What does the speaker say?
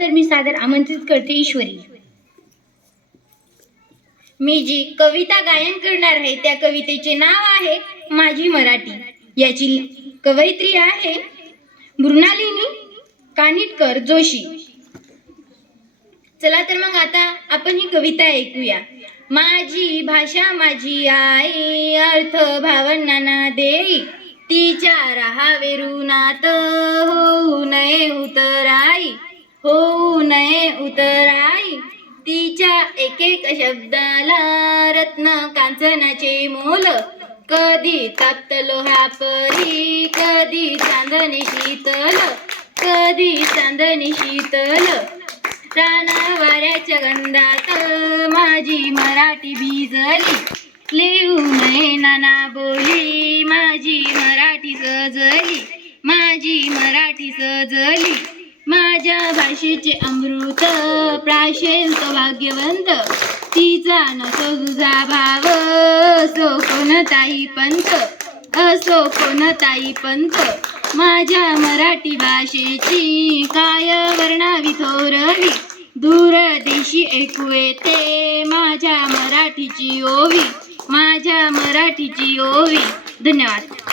तर मी सादर आमंत्रित करते ईश्वरी. मी जी कविता गायन करणार आहे त्या कवितेचे नाव आहे माझी मराठी. याची कवयित्री आहे मृणालिनी कानिटकर जोशी. चला तर मग आता आपण ही कविता ऐकूया. माझी भाषा माझी आई, अर्थ भावनांना देई, तिच्या राहावे ऋणात होऊ नये उतराई, होऊ नये उतराई. तिच्या एक एक शब्दाला रत्न कांचनाचे मोल, कधी तप्त लोहापरी, कधी चांदणी शीतल, कधी चांदणी शीतल. रान वाऱ्याच्या गंधात माझी मराठी भिजली, लिहू नये नाना बोली, माझी मराठी सजली, माझी मराठी सजली. माझ्या भाषेचे अमृत प्राशेल तो भाग्यवंत, तिचा नसो तुझा भाव असो कोणताही पंथ, असो कोणताही पंथ. माझ्या मराठी भाषेची काय वर्णावी थोरवी, दूर देशी ऐकू येते माझ्या मराठीची ओवी, माझ्या मराठीची ओवी. धन्यवाद.